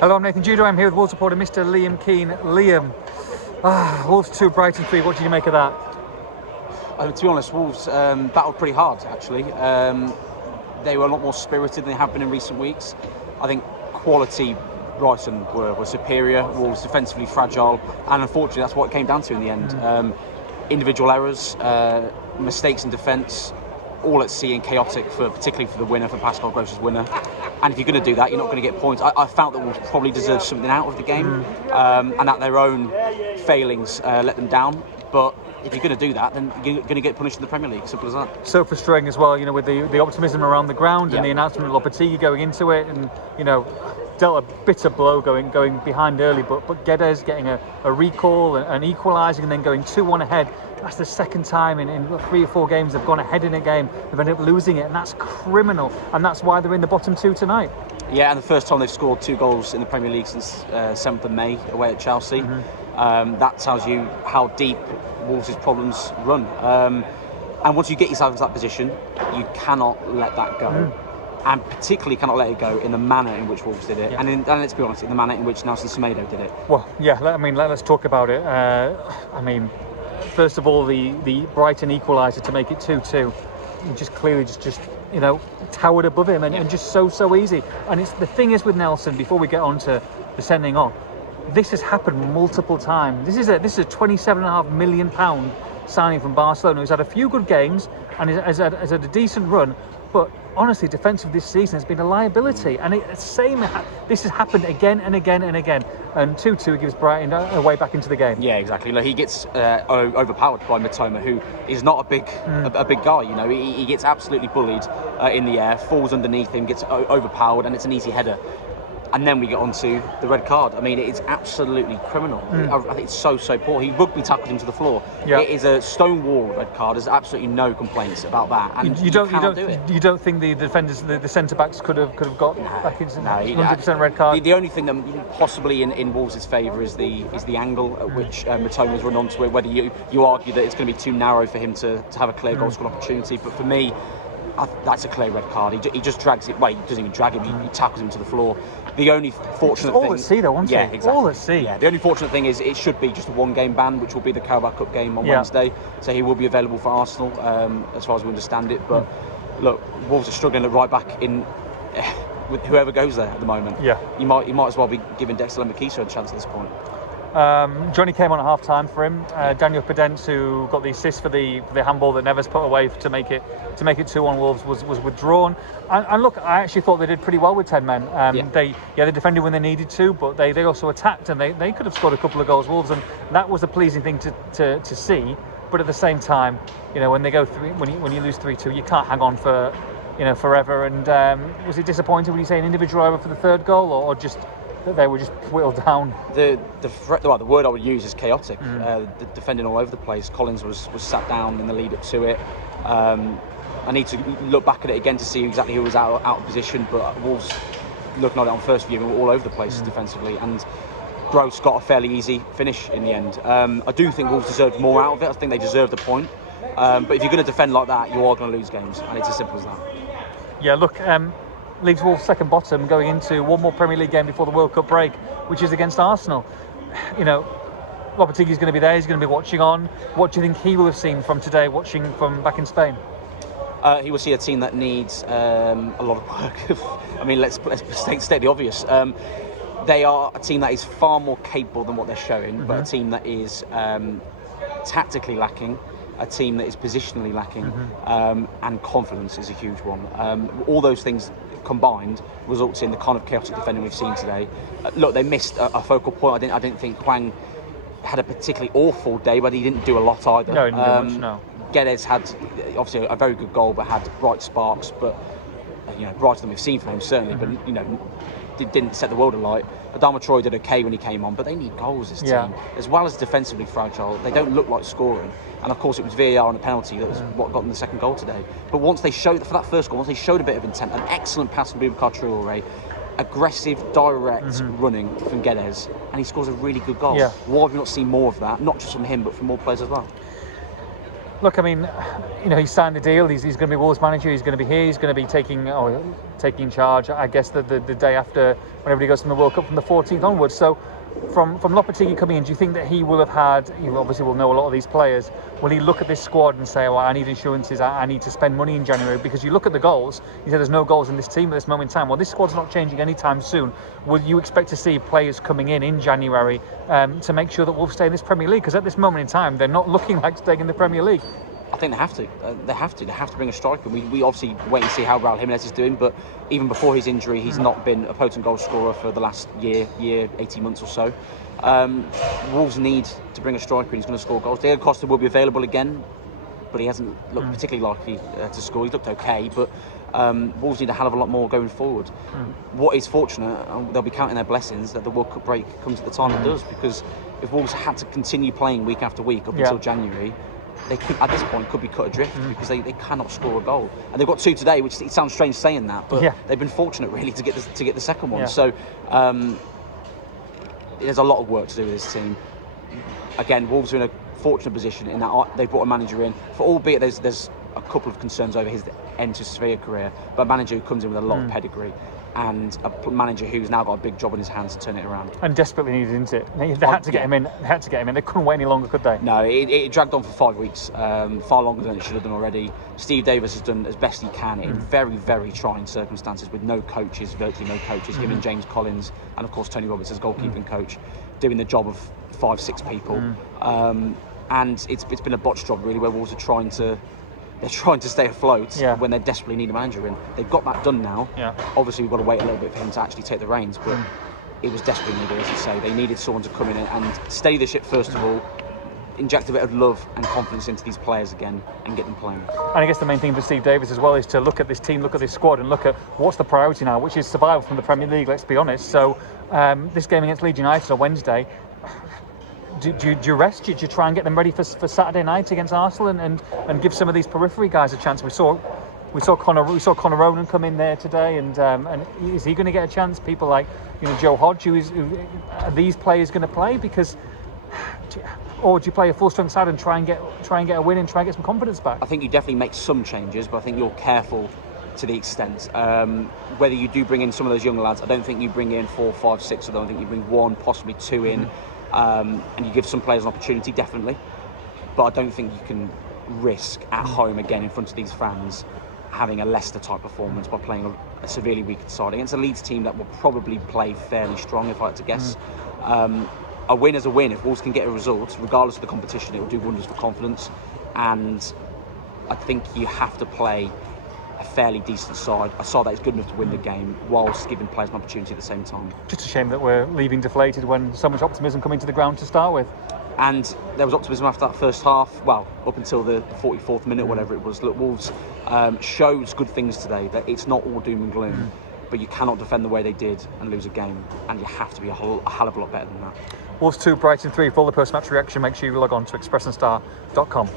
Hello, I'm Nathan Judo. I'm here with Wolves reporter Mr. Liam Keane. Liam, Wolves 2, Brighton 3. What did you make of that? To be honest, Wolves battled pretty hard, actually. They were a lot more spirited than they have been in recent weeks. I think quality Brighton were superior. Wolves defensively fragile, and unfortunately that's what it came down to in the end. Individual errors, mistakes in defence, all at sea and chaotic, particularly for the winner, for Pascal Gross's winner. And if you're going to do that, you're not going to get points. I felt that Wolves probably deserved something out of the game, and that their own failings let them down. But if you're going to do that, then you're going to get punished in the Premier League. Simple as that. So frustrating as well, with the optimism around the ground and the announcement of Lopetegui going into it, and dealt a bitter blow going behind early, but Guedes getting a recall and equalising and then going 2-1 ahead. That's the second time in 3 or 4 games they've gone ahead in a game. They've ended up losing it, and that's criminal. And that's why they're in the bottom 2 tonight. Yeah, and the first time they've scored 2 goals in the Premier League since 7th of May away at Chelsea. That tells you how deep Wolves' problems run. And once you get yourself into that position, you cannot let that go. And particularly cannot let it go in the manner in which Wolves did it. And let's be honest, in the manner in which Nelson Semedo did it. Well, yeah, let's talk about it. First of all, the Brighton equaliser to make it 2-2. Just clearly just towered above him and just so easy. And the thing is with Nelson, before we get on to the sending off, this has happened multiple times. This is a £27.5 million signing from Barcelona, who's had a few good games and has had a decent run, but honestly, defensive this season has been a liability. And this has happened again and again and again. And 2-2 gives Brighton a way back into the game. Yeah, exactly. Like, he gets overpowered by Mitoma, who is not a big guy. He gets absolutely bullied in the air, falls underneath him, gets overpowered, and it's an easy header. And then we get on to the red card. It's absolutely criminal. I think it's so poor. He rugby tackled him to the floor. Yeah. It is a stonewall red card. There's absolutely no complaints about that. And you don't think the defenders, the centre backs could have got back into 100% red card? The only thing that possibly in Wolves' favour is the angle at which Mitoma's run onto it. Whether you argue that it's going to be too narrow for him to have a clear goal scoring opportunity, but for me, that's a clear red card. He just drags it. Well, he doesn't even drag him. He tackles him to the floor. The only fortunate thing... all at sea, though, wasn't it? Yeah, exactly. All at sea. Yeah, the only fortunate thing is it should be just a 1-game ban, which will be the Carabao Cup game on Wednesday. So he will be available for Arsenal, as far as we understand it. But look, Wolves are struggling at right back in with whoever goes there at the moment. Yeah, you might as well be giving Dexter Lembakisa a chance at this point. Johnny came on at half time for him. Daniel Podence, who got the assist for the handball that Neves put away to make it 2-1 Wolves, was withdrawn. And look, I actually thought they did pretty well with 10 men. They defended when they needed to, but they also attacked, and they could have scored a couple of goals, Wolves, and that was a pleasing thing to see. But at the same time, when they go when you lose 3-2, you can't hang on for forever. And was it disappointing when you say an individual error for the third goal, or just that they were just whittled down? The word I would use is chaotic. The defending all over the place. Collins was sat down in the lead up to it. I need to look back at it again to see exactly who was out of position, but Wolves, looking at it on first view, were all over the place defensively, and Gross got a fairly easy finish in the end. I do think Wolves deserved more out of it. I think they deserved a point, but if you're going to defend like that, you are going to lose games, and it's as simple as that. Yeah, look, leaves Wolves second bottom going into one more Premier League game before the World Cup break, which is against Arsenal. Lopetegui's going to be there, he's going to be watching on. What do you think he will have seen from today, watching from back in Spain? He will see a team that needs a lot of work. Let's state the obvious. They are a team that is far more capable than what they're showing, but a team that is tactically lacking, a team that is positionally lacking, and confidence is a huge one. All those things combined results in the kind of chaotic defending we've seen today. Look, they missed a focal point. I didn't think Hwang had a particularly awful day, but he didn't do a lot either. No, he didn't do much, no. Guedes had obviously a very good goal, but had bright sparks, but brighter than we've seen from him certainly. But didn't set the world alight. Adama Traore did okay when he came on, but they need goals, this team, as well as defensively fragile. They don't look like scoring, and of course it was VAR and a penalty that was what got them the second goal today. But once they showed, for that first goal, once they showed a bit of intent, an excellent pass from Boubacar Traore, aggressive, direct running from Guedes, and he scores a really good goal. Why have we not seen more of that? Not just from him, but from more players as well. Look, he's signed the deal. He's going to be Wolves manager. He's going to be here. He's going to be taking taking charge, I guess, the day after, when everybody goes from the World Cup from the 14th onwards. So from Lopetegui coming in, do you think that he will have had, you obviously will know a lot of these players, will he look at this squad and say, well, I need insurances, I need to spend money in January? Because you look at the goals, you say there's no goals in this team at this moment in time. Well, this squad's not changing anytime soon. Will you expect to see players coming in January to make sure that Wolves stay in this Premier League? Because at this moment in time, they're not looking like staying in the Premier League. I think they have to. They have to bring a striker. We obviously wait and see how Raul Jimenez is doing, but even before his injury, he's not been a potent goal scorer for the last year, 18 months or so. Wolves need to bring a striker who's going to score goals. Diego Costa will be available again, but he hasn't looked particularly likely to score. He's looked okay, but Wolves need a hell of a lot more going forward. What is fortunate, they'll be counting their blessings, that the World Cup break comes at the time it does, because if Wolves had to continue playing week after week up until January, they could, at this point, could be cut adrift because they cannot score a goal. And they've got 2 today, which it sounds strange saying that, but they've been fortunate really to get the second one. So there's a lot of work to do with this team. Again, Wolves are in a fortunate position in that they brought a manager in, for albeit there's a couple of concerns over his end to his career, but a manager who comes in with a lot of pedigree, and a manager who's now got a big job in his hands to turn it around. And desperately needed, isn't it? They had to get him in. They had to get him in. They couldn't wait any longer, could they? No, it dragged on for 5 weeks, far longer than it should have done already. Steve Davis has done as best he can in very, very trying circumstances with no coaches, virtually no coaches. Him and James Collins, and of course Tony Roberts as goalkeeping coach, doing the job of 5-6 people. And it's been a botched job really, where Wolves are trying to stay afloat when they desperately need a manager in. They've got that done now. Obviously, we've got to wait a little bit for him to actually take the reins, but it was desperately needed, as you say. They needed someone to come in and steady the ship first of all, inject a bit of love and confidence into these players again, and get them playing. And I guess the main thing for Steve Davis as well is to look at this team, look at this squad, and look at what's the priority now, which is survival from the Premier League, let's be honest. So this game against Leeds United on Wednesday, do you rest? Do you try and get them ready for Saturday night against Arsenal and give some of these periphery guys a chance? We saw Conor Ronan come in there today, and is he going to get a chance? People like Joe Hodge, are these players going to play? Because or do you play a full strength side and try and get a win and try and get some confidence back? I think you definitely make some changes, but I think you're careful to the extent. Whether you do bring in some of those young lads, I don't think you bring in 4, 5, 6 of them. I think you bring 1, possibly 2 in. And you give some players an opportunity, definitely, but I don't think you can risk at home again in front of these fans having a Leicester type performance by playing a severely weakened side against a Leeds team that will probably play fairly strong, if I had to guess. A win is a win. If Wolves can get a result, regardless of the competition, it will do wonders for confidence. And I think you have to play a fairly decent side, a side that is good enough to win the game, whilst giving players an opportunity at the same time. Just a shame that we're leaving deflated when so much optimism coming to the ground to start with. And there was optimism after that first half, well, up until the 44th minute, whatever it was. Look, Wolves shows good things today, that it's not all doom and gloom, but you cannot defend the way they did and lose a game, and you have to be a hell of a lot better than that. Wolves 2, Brighton 3. For all the post-match reaction, make sure you log on to expressandStar.com.